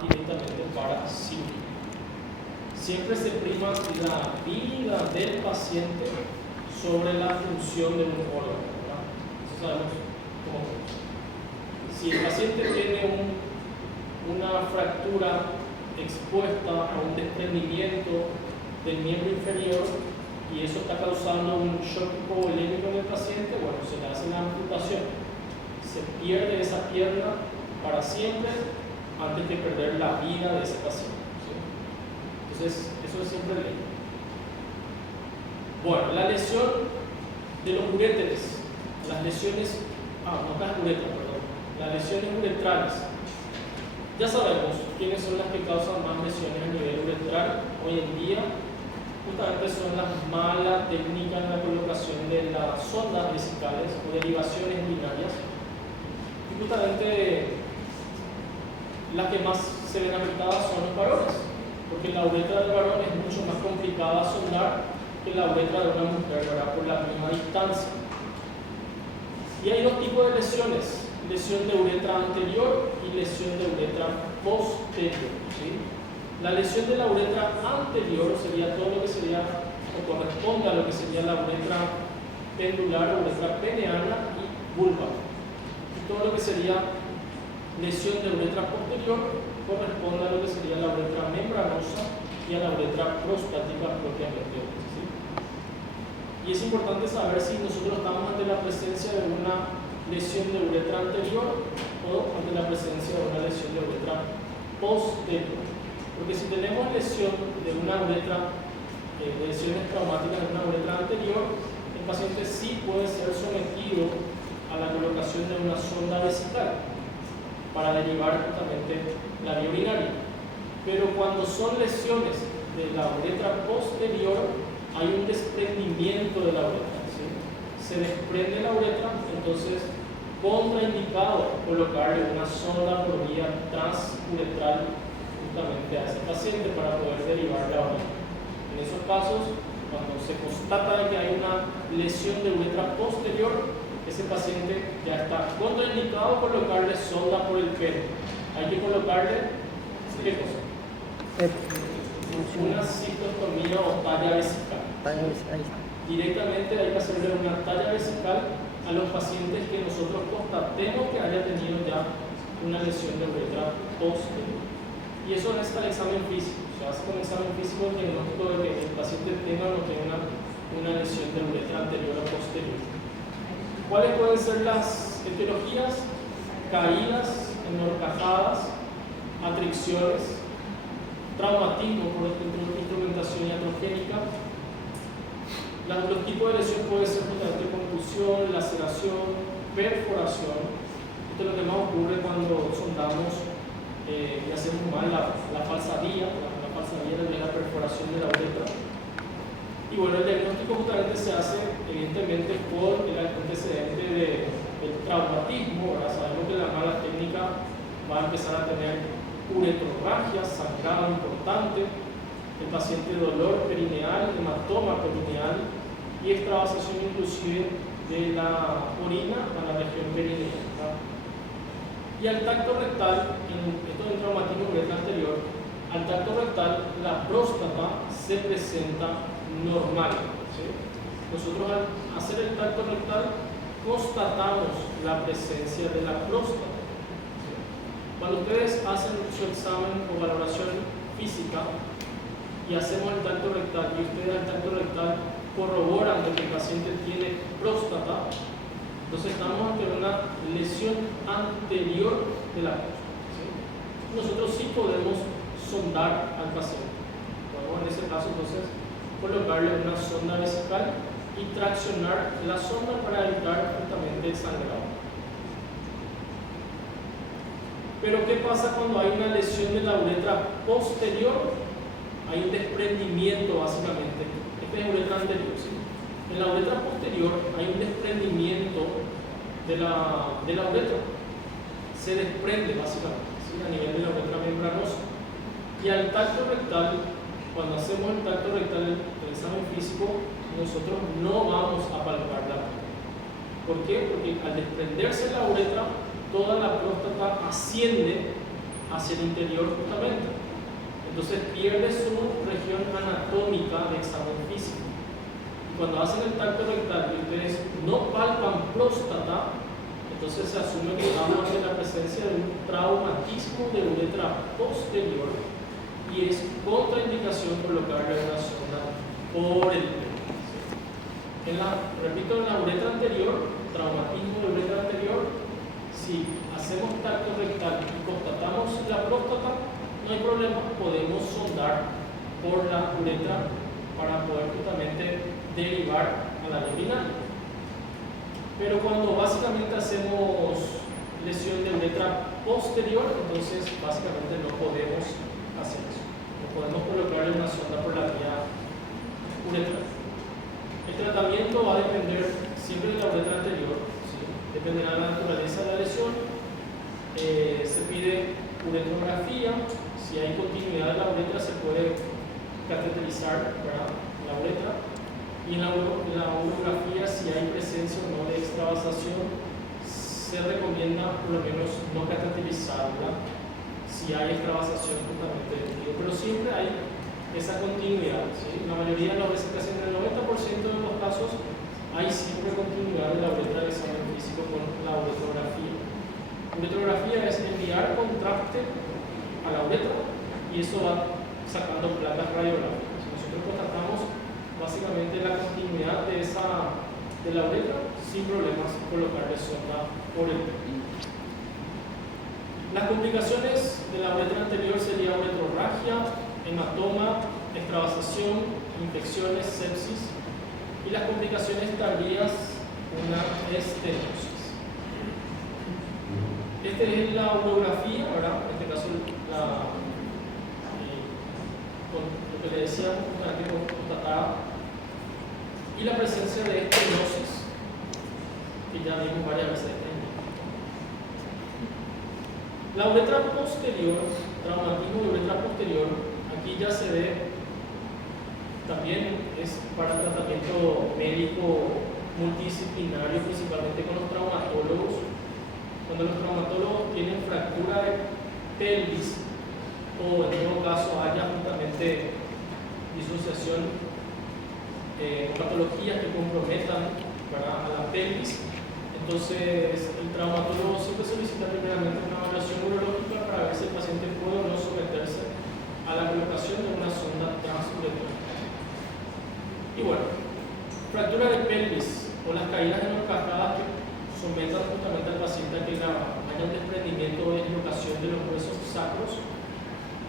directamente para cirugía. Siempre se prima la vida del paciente sobre la función de un órgano, ¿verdad? Eso sabemos cómo es. Si el paciente tiene una fractura expuesta a un desprendimiento del miembro inferior y eso está causando un shock hipovolémico en el paciente, bueno, se le hace la amputación. Se pierde esa pierna para siempre antes de perder la vida de ese paciente, ¿sí? Entonces, eso es siempre ley. Bueno, la lesión de los uréteres, las lesiones, las lesiones uretrales. Ya sabemos quiénes son las que causan más lesiones a nivel uretral hoy en día. Justamente son las malas técnicas en la colocación de las sondas vesicales o derivaciones urinarias. Y justamente las que más se ven afectadas son los varones, porque la uretra del varón es mucho más complicada sondar que la uretra de una mujer, ¿verdad? Por la misma distancia. Y hay dos tipos de lesiones: lesión de uretra anterior y lesión de uretra posterior, ¿sí? La lesión de la uretra anterior sería todo lo que sería, o corresponde a lo que sería la uretra pendular, uretra peneana y vulva. Y todo lo que sería lesión de uretra posterior corresponde a lo que sería la uretra membranosa y a la uretra prostática propiamente, ¿sí? Y es importante saber si nosotros estamos ante la presencia de una lesión de uretra anterior o ante la presencia de una lesión de uretra posterior. Porque si tenemos lesión de una uretra, lesiones traumáticas en una uretra anterior, el paciente sí puede ser sometido a la colocación de una sonda vesical para derivar justamente la vía urinaria. Pero cuando son lesiones de la uretra posterior, hay un desprendimiento de la uretra, ¿sí? Se desprende la uretra, entonces contraindicado colocarle una sonda por vía transuretral justamente a ese paciente para poder derivar la orina. En esos casos, cuando se constata que hay una lesión de uretra posterior, ese paciente ya está contraindicado colocarle sonda por el pene. Hay que colocarle, ¿qué cosa? Una cistostomía o talla vesical. Directamente hay que hacerle una talla vesical a los pacientes que nosotros constatemos que haya tenido ya una lesión de uretra posterior. Y eso no es para el examen físico, se hace con el examen físico el diagnóstico de que el paciente tenga o no tenga una lesión de uretra anterior o posterior. ¿Cuáles pueden ser las etiologías? Caídas, enhorcajadas, atricciones, traumatismo por instrumentación iatrogénica. Los tipos de lesión pueden ser justamente contusión, laceración, perforación. Esto es lo que más ocurre cuando sondamos y hacemos mal la falsa vía, la falsa vía de la perforación de la uretra. Y bueno, el diagnóstico justamente se hace evidentemente por el antecedente del traumatismo. Ahora sabemos que la mala técnica va a empezar a tener uretrorragia, sangrado importante, el paciente dolor perineal, hematoma perineal y extravasación inclusive de la orina a la región perineal, ¿verdad? Y al tacto rectal, esto es el traumatismo uretral anterior, al tacto rectal la próstata se presenta normal, ¿sí? Nosotros al hacer el tacto rectal constatamos la presencia de la próstata, ¿sí? Cuando ustedes hacen su examen o valoración física y hacemos el tacto rectal y ustedes al tacto rectal corroboran de que el paciente tiene próstata, entonces estamos ante una lesión anterior de la próstata, ¿sí? Nosotros sí podemos sondar al paciente. Podemos en ese caso entonces colocarle una sonda vesical y traccionar la sonda para evitar justamente el sangrado. Pero ¿qué pasa cuando hay una lesión de la uretra posterior? Hay un desprendimiento básicamente. Este es uretra anterior, ¿sí? En la uretra posterior hay un desprendimiento de la uretra. Se desprende básicamente, ¿sí? A nivel de la uretra membranosa. Y al tacto rectal, cuando hacemos el tacto rectal, el examen físico, nosotros no vamos a palpar la uretra. ¿Por qué? Porque al desprenderse la uretra, toda la próstata asciende hacia el interior justamente. Entonces pierde su región anatómica de examen físico. Y cuando hacen el tacto rectal y ustedes no palpan próstata, entonces se asume que estamos ante la presencia de un traumatismo de uretra posterior y es contraindicación colocarle una sonda por el pene. Repito, en la uretra anterior, traumatismo de uretra anterior, si hacemos tacto rectal y constatamos la próstata, no hay problema, podemos sondar por la uretra para poder justamente derivar a la urinaria. Pero cuando básicamente hacemos lesión de uretra posterior, entonces básicamente no podemos hacer eso. No podemos colocarle una sonda por la vía uretral. El tratamiento va a depender siempre de la uretra anterior, ¿sí? Dependerá de la naturaleza de la lesión. Se pide uretrografía. Si hay continuidad de la uretra, se puede cateterizar para la uretra. Y en la urografía, si hay presencia o no de extravasación, se recomienda por lo menos no cateterizarla si hay extravasación justamente del líquido. Pero siempre hay esa continuidad, ¿sí? La mayoría de las veces, casi en el 90% de los casos, hay siempre continuidad de la uretra de examen físico con la uretrografía. Uretrografía es enviar contraste a la uretra y eso va sacando placas radiográficas. Nosotros constatamos básicamente la continuidad de la uretra sin problemas colocarle sonda por el pene. Las complicaciones de la uretra anterior serían uretrorragia, hematoma, extravasación, infecciones, sepsis y las complicaciones tardías, una estenosis. Esta es la urografía, ¿verdad? En este caso lo que le decíamos, para que constatara, y la presencia de estenosis, que ya vimos varias veces. La uretra posterior, traumatismo de uretra posterior, aquí ya se ve, también es para tratamiento médico multidisciplinario, principalmente con los traumatólogos. Cuando los traumatólogos tienen fractura de pelvis, o en todo caso haya justamente disociación o patologías que comprometan a la pelvis, entonces el traumatólogo siempre solicita primeramente una evaluación urológica para ver si el paciente puede o no someterse a la colocación de una sonda transuretral. Y bueno, fractura de pelvis o las caídas en horcajadas que sometan justamente al paciente a que haya un desprendimiento o dislocación de los huesos sacros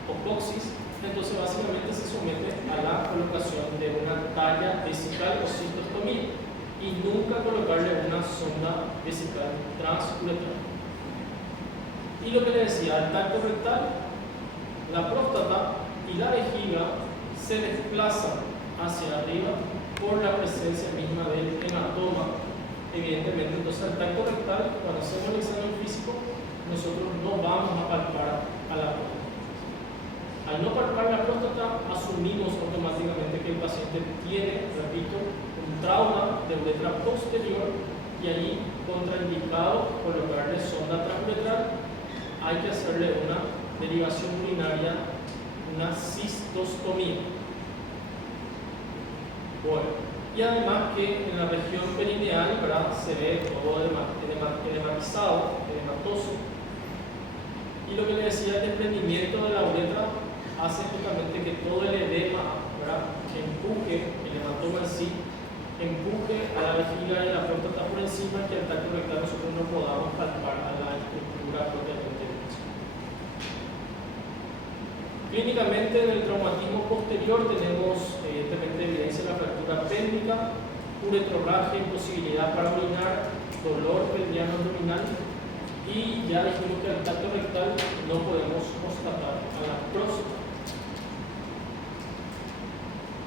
o coxis, entonces básicamente se somete a la colocación de una talla vesical o cistostomía y nunca colocarle una sonda vesical transuretral. Y lo que le decía, el tacto rectal, la próstata y la vejiga se desplazan hacia arriba por la presencia misma del hematoma, evidentemente. Entonces el tacto rectal, cuando hacemos el examen físico, nosotros no vamos a palpar a la próstata. Al no palpar la próstata, asumimos automáticamente que el paciente tiene, repito, un trauma de uretra posterior y allí, contraindicado colocarle sonda transuretral, hay que hacerle una derivación urinaria, una cistostomía. Bueno, y además que en la región perineal, ¿verdad?, se ve todo edematizado, edematoso. Y lo que le decía, el desprendimiento de la uretra hace justamente que todo el edema, ¿verdad?, empuje, el hematoma en sí, empuje a la vejiga y a la próstata por encima, que al tacto rectal nosotros no podamos palpar a la estructura propiamente dicha. Clínicamente, en el traumatismo posterior tenemos evidencia de la fractura péndica, uretrorragia, imposibilidad para orinar, dolor pelviano abdominal, y ya dijimos que al tacto rectal no podemos constatar a la próstata.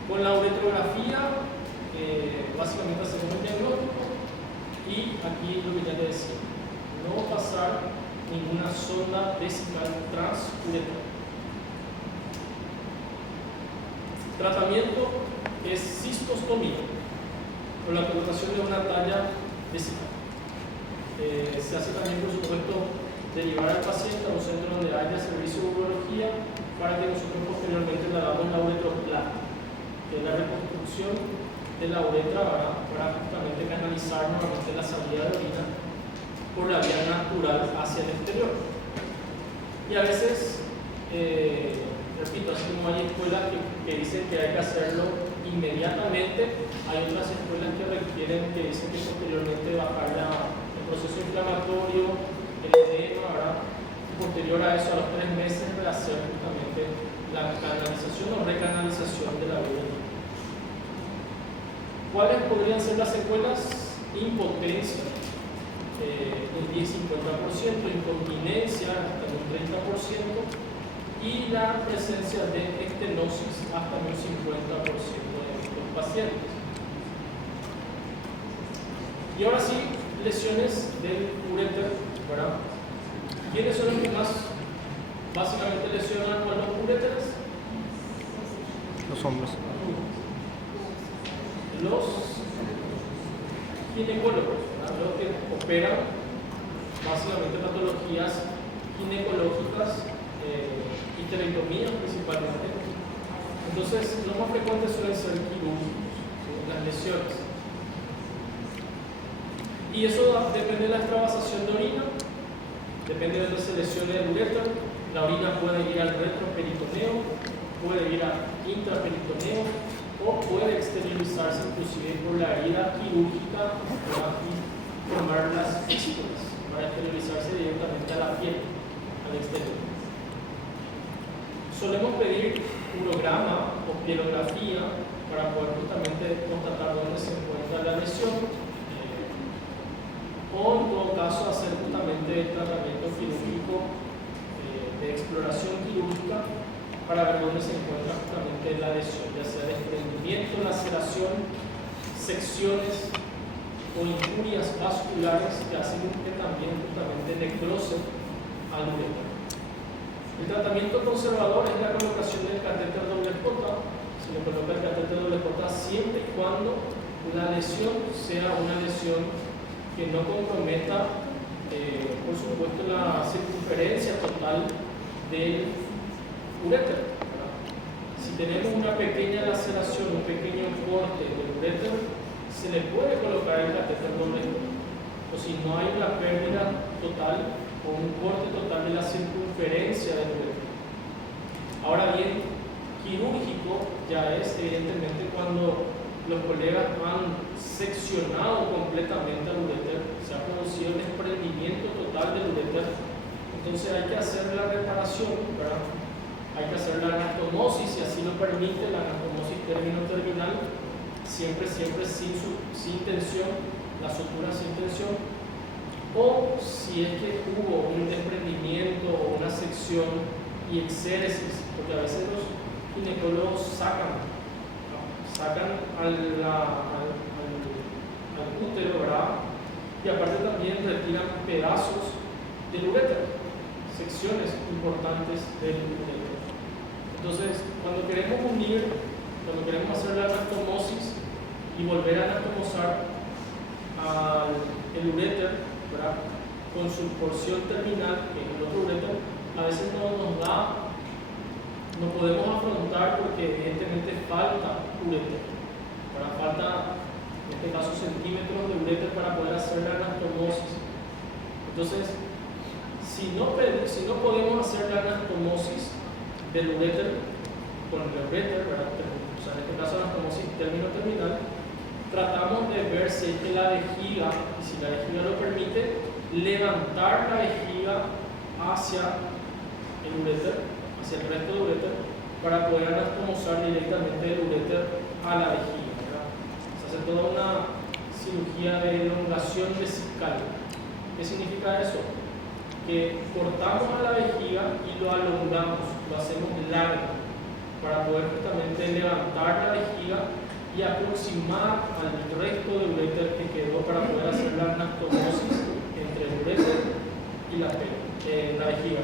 Con la uretrografía, básicamente hacemos el diagnóstico y aquí lo que ya le decía, no pasar ninguna sonda vesical transuretral. Tratamiento es cistostomía, con la colocación de una talla vesical. Se hace también, por supuesto, derivar al paciente a un centro donde haya servicio de urología para que nosotros posteriormente le damos la uretroplastia, que es la reconstrucción de la uretra para justamente canalizar nuevamente la salida de orina por la vía natural hacia el exterior. Y a veces, repito, así como hay escuelas que dicen que hay que hacerlo inmediatamente, hay otras escuelas que requieren, que dicen que posteriormente bajar el proceso inflamatorio, el edema, posterior a eso, a los 3 meses, hacer justamente la canalización o recanalización de la uretra. ¿Cuáles podrían ser las secuelas? Impotencia, un 10-50%, incontinencia hasta un 30% y la presencia de estenosis hasta un 50% de los pacientes. Y ahora sí, lesiones del uréter, ¿verdad? ¿Quiénes son los que más básicamente lesionan a los uréteres? Los hombres. Los ginecólogos, ¿verdad? Los que operan básicamente patologías ginecológicas, histerectomías principalmente. Entonces, lo más frecuente suelen ser quirúrgicos, ¿sí? Las lesiones. Y eso depende de la extravasación de orina, depende de donde se lesione el uréter. La orina puede ir al retroperitoneo, puede ir al intraperitoneo o puede exteriorizarse inclusive por la herida quirúrgica y formar las fístulas para exteriorizarse directamente a la piel, al exterior. Solemos pedir urograma o pielografía para poder justamente constatar dónde se encuentra la lesión, o en todo caso hacer justamente el tratamiento quirúrgico de exploración quirúrgica para ver dónde se encuentra justamente la lesión, ya sea desprendimiento, laceración, secciones o injurias vasculares que hacen que también justamente necrose al uréter. El tratamiento conservador es la colocación del catéter doble J. Se le coloca el catéter doble J siempre y cuando la lesión sea una lesión que no comprometa, por supuesto, la circunferencia total del uréter. Si tenemos una pequeña laceración, un pequeño corte del uréter, se le puede colocar el catéter doble J. O si no hay una pérdida total o un corte total de la circunferencia del uréter. Ahora bien, quirúrgico ya es evidentemente cuando los colegas han seccionado completamente al uréter, se ha producido el desprendimiento total del uréter, entonces hay que hacer la reparación, ¿verdad? Hay que hacer la anastomosis, si así lo permite, la anastomosis término-terminal, siempre sin tensión, la sutura sin tensión, o si es que hubo un desprendimiento o una sección y exéresis, porque a veces los ginecólogos sacan al útero, ¿verdad? Y aparte también retiran pedazos del uréter, secciones importantes del uréter. Entonces, cuando queremos hacer la anastomosis y volver a anatomosar el uréter, ¿verdad? Con su porción terminal, que es el otro uréter, a veces no podemos afrontar porque evidentemente falta uréter, falta en este caso centímetros de uréter para poder hacer la anastomosis. Entonces, si no podemos hacer la anastomosis del uréter con el uréter, ¿verdad? O sea, en este caso anastomosis término-terminal, tratamos de ver si es que la vejiga, y si la vejiga lo permite, levantar la vejiga hacia el uréter, hacia el resto del uréter, para poder anastomosar directamente el uréter a la vejiga, ¿verdad? Se hace toda una cirugía de elongación vesical. ¿Qué significa eso? Que cortamos a la vejiga y lo alongamos, lo hacemos largo, para poder justamente levantar la vejiga y aproximar al resto del uréter que quedó para poder hacer la anastomosis entre el uréter y la vejiga.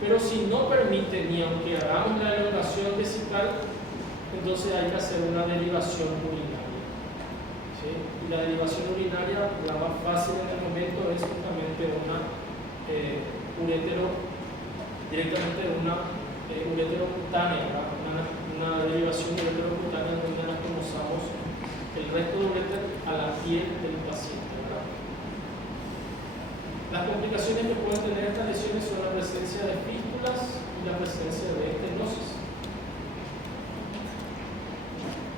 Pero si no permite, ni aunque hagamos la elongación vesical, entonces hay que hacer una derivación urinaria. ¿Sí? Y la derivación urinaria, la más fácil en el momento, es justamente una urétero, directamente de una ureterocutánea, una derivación de ureterocutánea donde anastomosamos el resto del uréter a la piel del paciente, ¿verdad? Las complicaciones que pueden tener estas lesiones son la presencia de fístulas y la presencia de estenosis.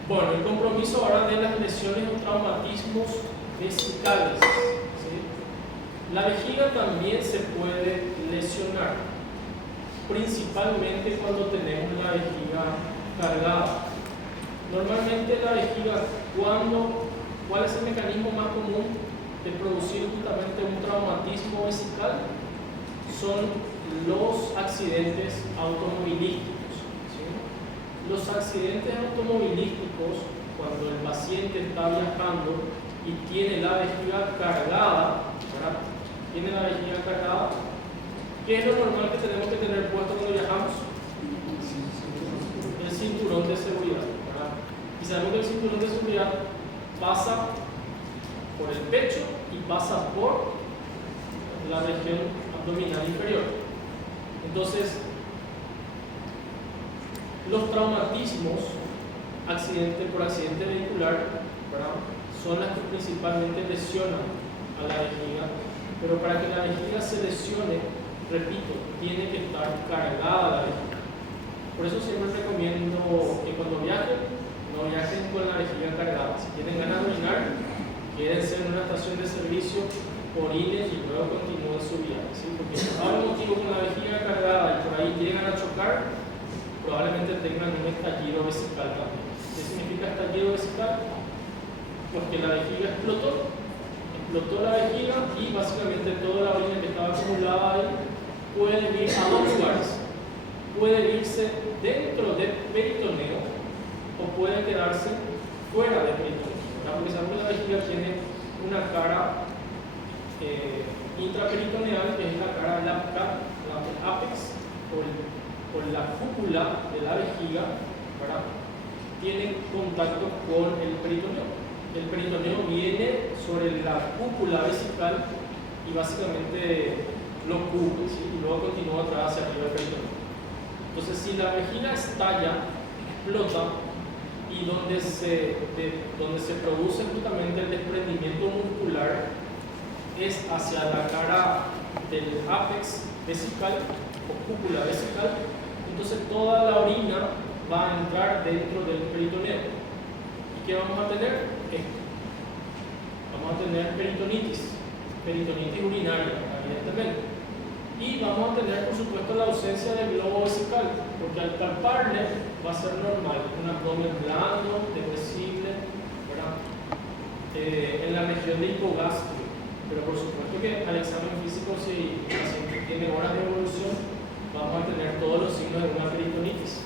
Bueno, el compromiso ahora de las lesiones o traumatismos vesicales, ¿sí? La vejiga también se puede lesionar, principalmente cuando tenemos la vejiga cargada. Normalmente la vejiga, ¿cuál es el mecanismo más común de producir justamente un traumatismo vesical? Son los accidentes automovilísticos, ¿sí? Los accidentes automovilísticos, cuando el paciente está viajando y tiene la vejiga cargada, ¿verdad? Tiene la vejiga cargada, ¿qué es lo normal que tenemos que tener puesto cuando viajamos? El cinturón de seguridad, ¿verdad? Y sabemos que el cinturón de seguridad pasa por el pecho y pasa por la región abdominal inferior. Entonces, los traumatismos por accidente vehicular, ¿verdad?, son las que principalmente lesionan a la vejiga, pero para que la vejiga se lesione, repito, tiene que estar cargada la vejiga. Por eso siempre recomiendo que cuando viajen, no viajen con la vejiga cargada. Si tienen ganas de orinar, quédense en una estación de servicio, orinen y luego continúen su viaje, ¿sí? Porque si por algún motivo con la vejiga cargada y por ahí llegan a chocar, probablemente tengan un estallido vesical también. ¿Qué significa estallido vesical? Pues que la vejiga explotó la vejiga y básicamente toda la orina que estaba acumulada ahí puede ir a dos lugares. Puede irse dentro del peritoneo o puede quedarse fuera del peritoneo, ¿verdad? Porque sabemos que la vejiga tiene una cara intraperitoneal, que es la cara del ápex o la cúpula de la vejiga, ¿verdad? Tiene contacto con el peritoneo. El peritoneo viene sobre la cúpula vesical y básicamente lo cubre, ¿sí? Y luego continúa atrás hacia arriba del peritoneo. Entonces, si la vejiga estalla, explota, y donde se produce justamente el desprendimiento muscular es hacia la cara del ápex vesical o cúpula vesical, entonces toda la orina va a entrar dentro del peritoneo. ¿Y qué vamos a tener? Vamos a tener peritonitis urinaria, evidentemente. Y vamos a tener, por supuesto, la ausencia del globo vesical, porque al palparle va a ser normal, un abdomen blando, depresible, ¿verdad? En la región de hipogastrio. Pero por supuesto que al examen físico, si el paciente tiene horas de evolución, vamos a tener todos los signos de una peritonitis.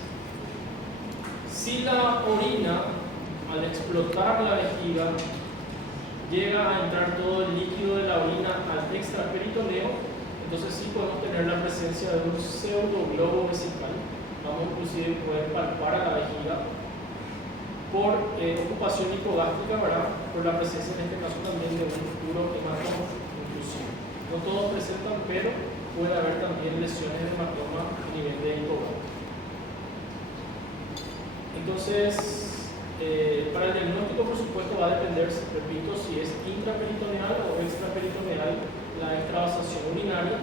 Si la orina, al explotar la vejiga, llega a entrar todo el líquido de la orina al extraperitoneo, entonces sí podemos tener la presencia de un pseudoglobo vesical. Vamos inclusive a poder palpar a la vejiga por ocupación hipogástrica, ¿verdad? Por la presencia en este caso también de un duro hematoma inclusive. No todos presentan, pero puede haber también lesiones de hematoma a nivel de hipogástrico. Entonces, para el diagnóstico, por supuesto, va a depender, repito, si es intraperitoneal o extraperitoneal la extravasación urinaria.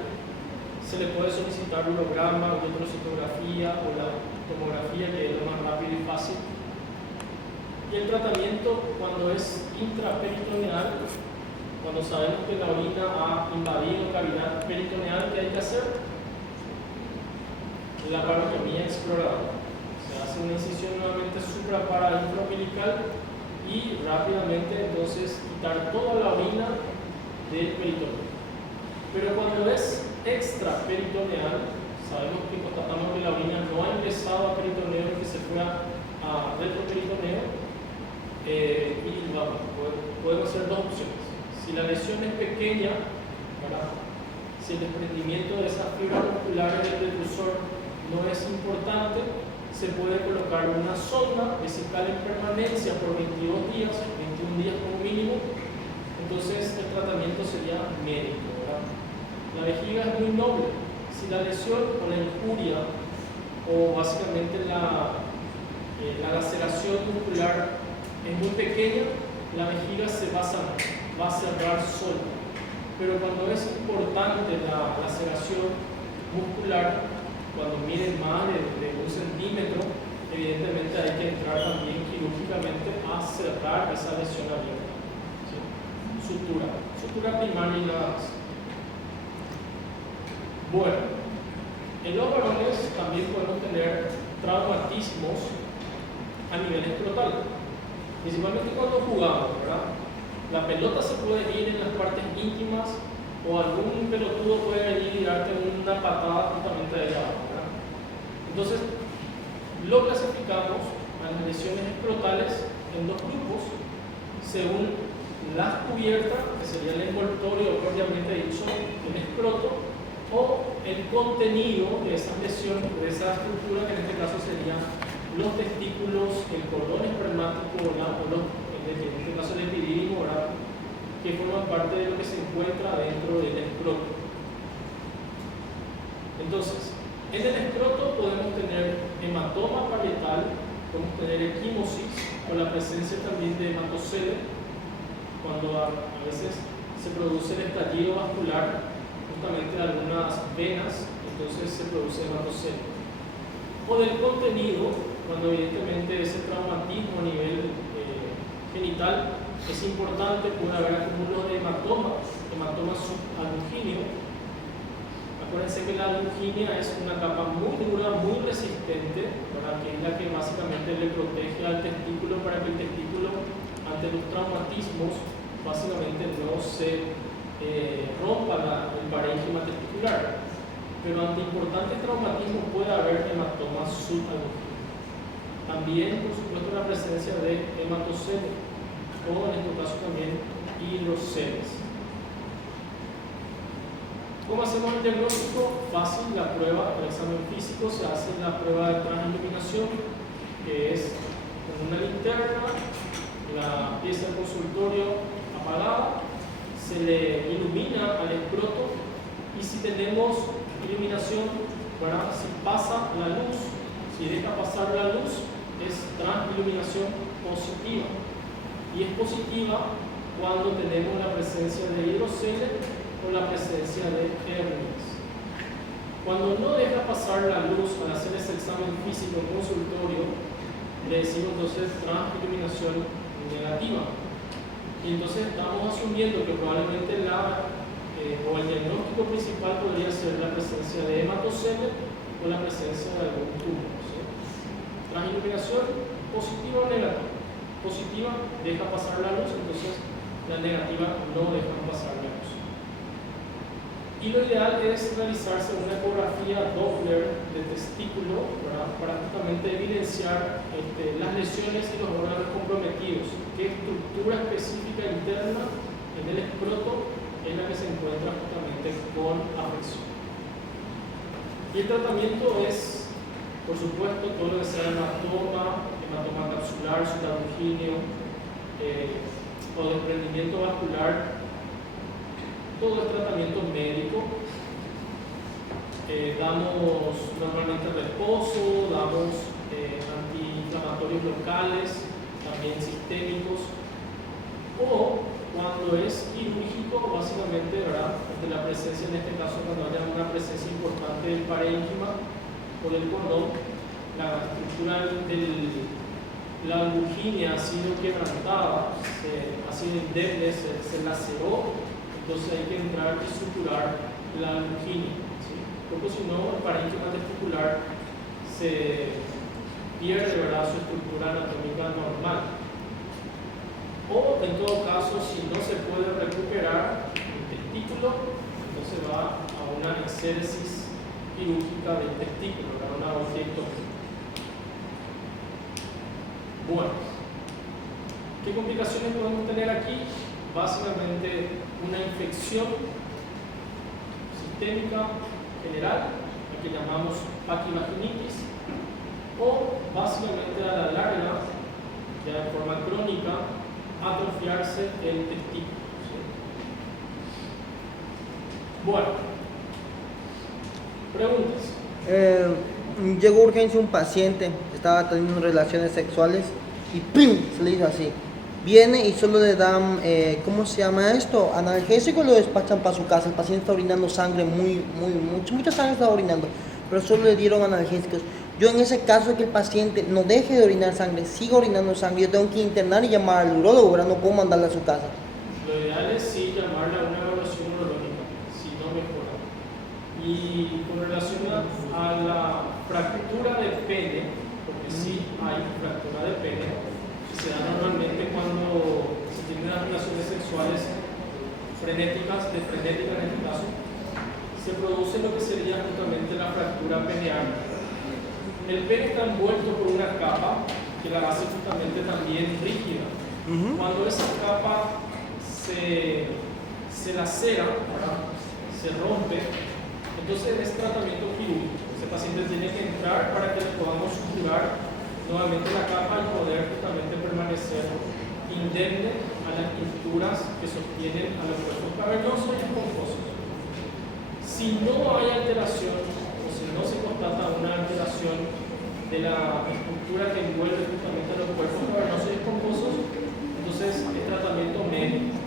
Se le puede solicitar urograma, uretrocitografía o la tomografía, que es lo más rápido y fácil. Y el tratamiento, cuando es intraperitoneal, cuando sabemos que la orina ha invadido cavidad peritoneal, ¿qué hay que hacer? La laparotomía exploradora. Se hace una incisión nuevamente supraparahumbilical y rápidamente entonces quitar toda la orina del peritoneo. Pero cuando es extraperitoneal, sabemos que constatamos que la orina no ha ingresado a peritoneo, que se fue a retroperitoneo, y vamos, podemos hacer dos opciones. Si la lesión es pequeña, ¿verdad?, si el desprendimiento de esas fibras musculares del precursor no es importante, se puede colocar una sonda vesical en permanencia por 22 días, 21 días como mínimo. Entonces el tratamiento sería médico, ¿verdad? La vejiga es muy noble. Si la lesión o la injuria o básicamente la laceración muscular es muy pequeña, la vejiga se va a cerrar sola. Pero cuando es importante la laceración muscular, cuando mide más de 1 centímetro, evidentemente hay que entrar también quirúrgicamente a cerrar esa lesión abierta. ¿Sí? Sutura primaria y nada más. Bueno, en los varones también podemos tener traumatismos a nivel escrotal, principalmente cuando jugamos, ¿verdad? La pelota se puede ir en las partes íntimas o algún pelotudo puede venir y darte una patada justamente de allá, ¿verdad? Entonces, lo clasificamos a las lesiones escrotales en 2 grupos, según la cubierta, que sería el envoltorio propiamente dicho, el escroto, o el contenido de esas lesiones, de esa estructura, que en este caso serían los testículos, el cordón espermático, en este caso el epidídimo, que forman parte de lo que se encuentra dentro del escroto. Entonces, en el escroto podemos tener hematoma parietal, podemos tener equimosis, o la presencia también de hematocele, cuando a veces se produce el estallido vascular justamente de algunas venas, entonces se produce hematocele. O del contenido, cuando evidentemente ese traumatismo a nivel genital es importante, puede haber acúmulos de hematoma subalbugíneo. Acuérdense que la albuginia es una capa muy dura, muy resistente, ¿verdad? Que es la que básicamente le protege al testículo para que el testículo, ante los traumatismos, básicamente no se rompa el parénquima testicular. Pero ante importantes traumatismos puede haber hematoma subalbugíneo. También, por supuesto, la presencia de hematocele, o en este caso también hidroceles. ¿Cómo hacemos el diagnóstico? Fácil, la prueba, el examen físico, se hace la prueba de transiluminación, que es con una linterna, la pieza del consultorio apagada, se le ilumina al escroto, y si tenemos iluminación, bueno, si pasa la luz, si deja pasar la luz, es transiluminación positiva. Y es positiva cuando tenemos la presencia de hidrocele o la presencia de hernias. Cuando no deja pasar la luz al hacer ese examen físico en consultorio, le decimos entonces transiluminación negativa. Y entonces estamos asumiendo que probablemente o el diagnóstico principal podría ser la presencia de hematocele o la presencia de algún tumor. ¿Sí? Transiluminación positiva o negativa. Positiva deja pasar la luz, entonces la negativa no deja pasar la luz. Y lo ideal es realizarse una ecografía Doppler de testículo, ¿verdad? Para justamente evidenciar las lesiones y los órganos comprometidos. ¿Qué estructura específica interna en el escroto es la que se encuentra justamente con afección? Y el tratamiento es, por supuesto, todo lo que sea hematoma capsular, subalbugíneo, o desprendimiento vascular. Todo es tratamiento médico. Damos normalmente reposo, damos antiinflamatorios locales, también sistémicos, o cuando es quirúrgico, básicamente, ¿verdad? Ante la presencia, en este caso, cuando haya una presencia importante del parénquima o del cordón, la estructura la albuginia ha sido quebrantada, ha sido endeble, se laceró, entonces hay que entrar y suturar la albuginia, ¿sí? Porque si no, el parénquima testicular se pierde, ¿verdad?, su estructura anatómica normal. O en todo caso, si no se puede recuperar el testículo, entonces va a una exéresis quirúrgica del testículo, ¿verdad?, una osteectomía. Bueno, ¿qué complicaciones podemos tener aquí? Básicamente una infección sistémica general, la que llamamos paquivaginitis, o básicamente a la larga, ya de forma crónica, atrofiarse el testículo. ¿Sí? Bueno, Preguntas. Llegó a urgencia un paciente, estaba teniendo relaciones sexuales y ¡pum! Se le hizo así. Viene y solo le dan, ¿cómo se llama esto? Analgésico y lo despachan para su casa. El paciente está orinando sangre, mucha sangre está orinando, pero solo le dieron analgésicos. Yo en ese caso de que el paciente no deje de orinar sangre, siga orinando sangre, yo tengo que internar y llamar al urólogo, ¿verdad? No puedo mandarle a su casa. Lo ideal es sí llamarle a una evaluación urológica, si no mejora. Y con relación a la fractura de pene, porque sí hay fractura de pene, que se da normalmente cuando se tienen las relaciones sexuales frenéticas, de frenética en este caso, se produce lo que sería justamente la fractura peneal. El pene está envuelto por una capa que la hace justamente también rígida. Cuando esa capa se lacera, ¿verdad? Se rompe, entonces es tratamiento quirúrgico. Ese paciente tiene que entrar para que le podamos suturar nuevamente la capa y poder justamente permanecer indemne a las estructuras que sostienen a los cuerpos cavernosos y esponjosos. Si no hay alteración o si no se constata una alteración de la estructura que envuelve justamente a los cuerpos cavernosos y esponjosos, entonces es tratamiento médico.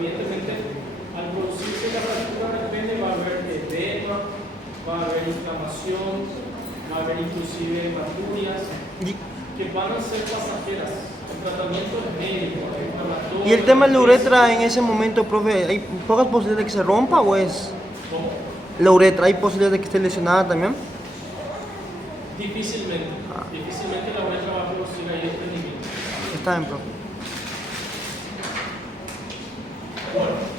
Evidentemente, al producirse la fractura del pene va a haber edema, va a haber inflamación, va a haber inclusive hematurias que van a ser pasajeras. El tratamiento es médico, inflamatorio. ¿Y el tema de la uretra en ese momento, profe, hay pocas posibilidades de que se rompa o es? ¿Cómo? ¿La uretra hay posibilidades de que esté lesionada también? Difícilmente. Difícilmente la uretra va a producir ahí desprendimiento. Está bien, profe. Bueno.